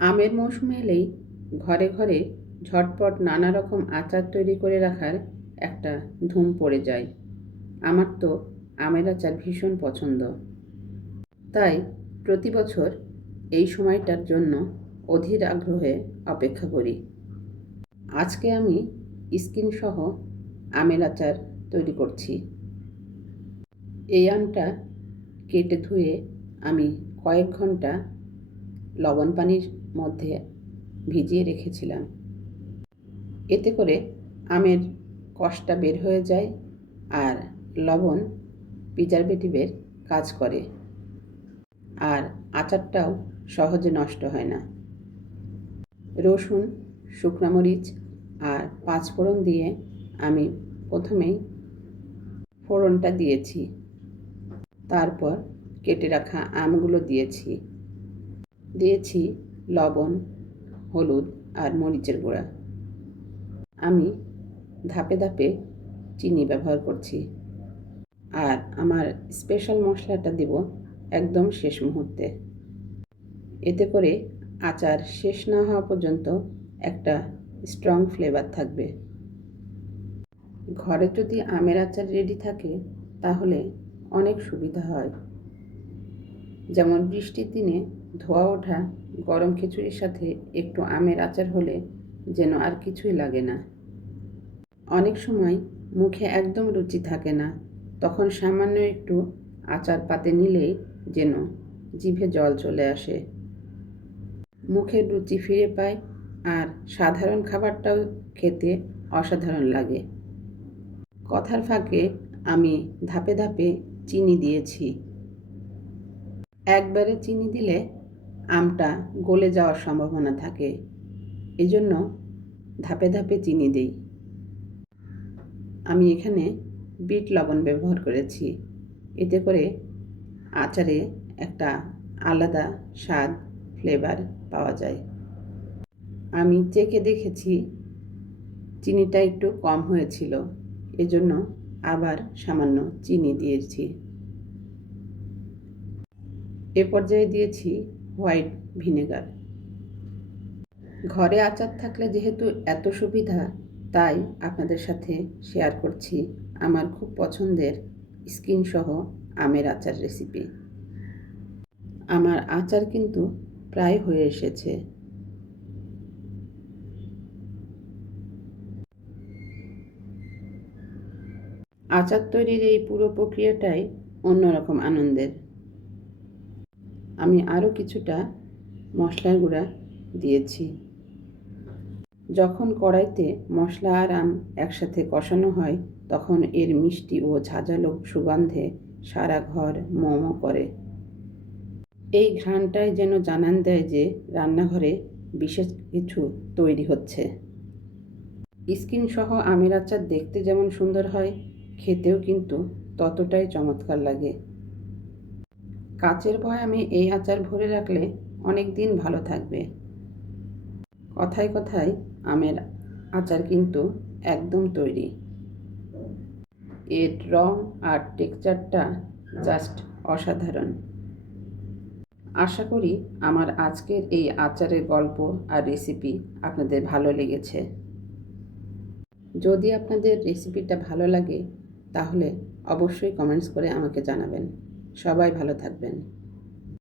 আমের মৌসুম এলেই ঘরে ঘরে ঝটপট নানা রকম আচার তৈরি করে রাখার একটা ধুম পড়ে যায়। আমার তো আমের আচার ভীষণ পছন্দ, তাই প্রতি বছর এই সময়টার জন্য অধীর আগ্রহে অপেক্ষা করি। আজকে আমি স্কিন সহ আমের আচার তৈরি করছি। এই আমটা কেটে ধুয়ে আমি কয়েক ঘন্টা লবণ পানির মধ্যে ভিজিয়ে রেখেছিলাম। এতে করে আমের কষটা বের হয়ে যায় আর লবণ প্রিজারভেটিভের কাজ করে, আর আচারটাও সহজে নষ্ট হয় না। রসুন, শুকনো মরিচ আর পাঁচফোড়ন দিয়ে আমি প্রথমেই ফোড়নটা দিয়েছি, তারপর কেটে রাখা আমগুলো দিয়েছি লবণ, হলুদ আর মরিচের গুঁড়া। আমি ধাপে ধাপে চিনি ব্যবহার করছি, আর আমার স্পেশাল মশলাটা দেব একদম শেষ মুহূর্তে। এতে করে আচার শেষ না হওয়া পর্যন্ত একটা স্ট্রং ফ্লেভার থাকবে। ঘরে যদি আমের আচার রেডি থাকে তাহলে অনেক সুবিধা হয়। যেমন বৃষ্টির দিনে ধোয়া ওঠা গরম খিচুড়ির সাথে একটু আমের আচার হলে যেন আর কিছুই লাগে না। অনেক সময় মুখে একদম রুচি থাকে না, তখন সামান্য একটু আচার পাতে নিলেই যেন জিভে জল চলে আসে, মুখের রুচি ফিরে পায়, আর সাধারণ খাবারটাও খেতে অসাধারণ লাগে। কথার ফাঁকে আমি ধাপে ধাপে চিনি দিয়েছি। একবারে চিনি দিলে আমটা গলে যাওয়ার সম্ভাবনা থাকে, এজন্য ধাপে ধাপে চিনি দিই। আমি এখানে বিট লবণ ব্যবহার করেছি, এতে করে আচারে একটা আলাদা স্বাদ, ফ্লেভার পাওয়া যায়। আমি চেখে দেখেছি চিনিটা একটু কম হয়েছিল, এজন্য আবার সামান্য চিনি দিয়েছি। এ পর্যায়ে দিয়েছি হোয়াইট ভিনেগার। ঘরে আচার থাকলে যেহেতু এত সুবিধা, তাই আপনাদের সাথে শেয়ার করছি আমার খুব পছন্দের স্কিন সহ আমের আচার রেসিপি। আমার আচার কিন্তু প্রায় হয়ে এসেছে। আচার তৈরির এই পুরো প্রক্রিয়াটাই অন্যরকম আনন্দের। আমি আরও কিছুটা মশলার গুঁড়া দিয়েছি। যখন কড়াইতে মশলা আর আম একসাথে কষানো হয় তখন এর মিষ্টি ও ঝাঁঝালো সুগন্ধে সারা ঘর ম ম করে। এই ঘ্রাণটাই যেন জানান দেয় যে রান্নাঘরে বিশেষ কিছু তৈরি হচ্ছে। স্কিন সহ আমের আচার দেখতে যেমন সুন্দর হয়, খেতেও কিন্তু ততটাই চমৎকার লাগে। কাচের বয়ামে এই আচার ভরে রাখলে অনেক দিন ভালো থাকবে। কথায় কথায় আমের আচার কিন্তু একদম তৈরি। এর রং আর টেক্সচারটা জাস্ট অসাধারণ। আশা করি আমার আজকের এই আচারের গল্প আর রেসিপি আপনাদের ভালো লেগেছে। যদি আপনাদের রেসিপিটা ভালো লাগে তাহলে অবশ্যই কমেন্টস করে আমাকে জানাবেন। সবাই ভালো থাকবেন।